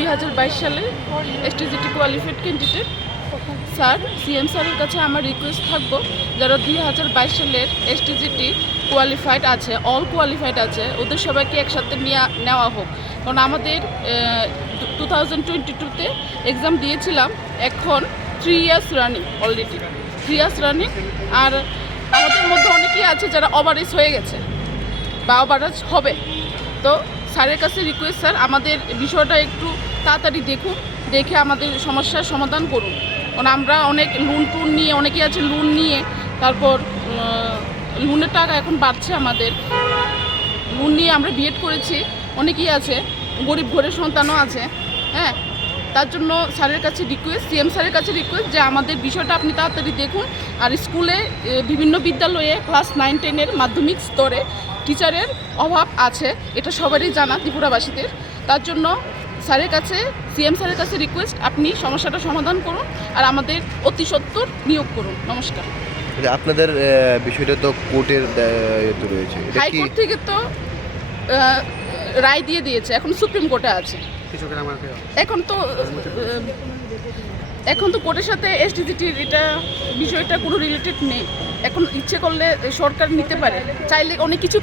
2022 সালে STGT qualified candidate sir, CM স্যারের কাছে আমার রিকোয়েস্ট থাকবো, যারা 2022 সালের এসটিজিটি কোয়ালিফাইড আছে, অল কোয়ালিফাইড আছে, ওদের সবাইকে একসাথে নেওয়া হোক। কারণ আমাদের 2022-তে এক্সাম দিয়েছিলাম, এখন 3 years running, already 3 years running. আর আমাদের মধ্যে অনেকেই আছে যারা ওভারেজ হয়ে গেছে বা ওভারেজ হবে। তো স্যারের কাছে রিকোয়েস্ট, স্যার আমাদের বিষয়টা একটু তাড়াতাড়ি দেখুন, দেখে আমাদের সমস্যার সমাধান করুন। কারণ আমরা অনেক লোন নিয়ে, অনেকেই আছে লোন নিয়ে, তারপর লোনের টাকা এখন বাড়ছে, আমাদের লোন নিয়ে আমরা বিএড করেছি, অনেকেই আছে, গরিব ঘরের সন্তানও আছে। হ্যাঁ, তার জন্য স্যারের কাছে রিকোয়েস্ট, সিএম স্যারের কাছে রিকোয়েস্ট যে আমাদের বিষয়টা আপনি তাড়াতাড়ি দেখুন। আর স্কুলে বিভিন্ন বিদ্যালয়ে ক্লাস 9-10-এর মাধ্যমিক স্তরে টিচারের অভাব আছে, এটা সবারই জানা ত্রিপুরাবাসীদের। তার জন্য স্যারের কাছে, সিএম স্যারের কাছে রিকোয়েস্ট, আপনি সমস্যাটা সমাধান করুন আর আমাদের অতি সত্বর নিয়োগ করুন। নমস্কার। আপনাদের বিষয়টা তো কোর্টের রয়েছে, হাইকোর্ট থেকে তো রায় দিয়ে দিয়েছে, এখন সুপ্রিম কোর্টে আছে। এখন তো কোর্টের সাথে এসটিজিটির এটা বিষয়টা কোনো রিলেটেড নেই। এখন ইচ্ছে করলে সরকার নিতে পারে, চাইলে অনেক কিছু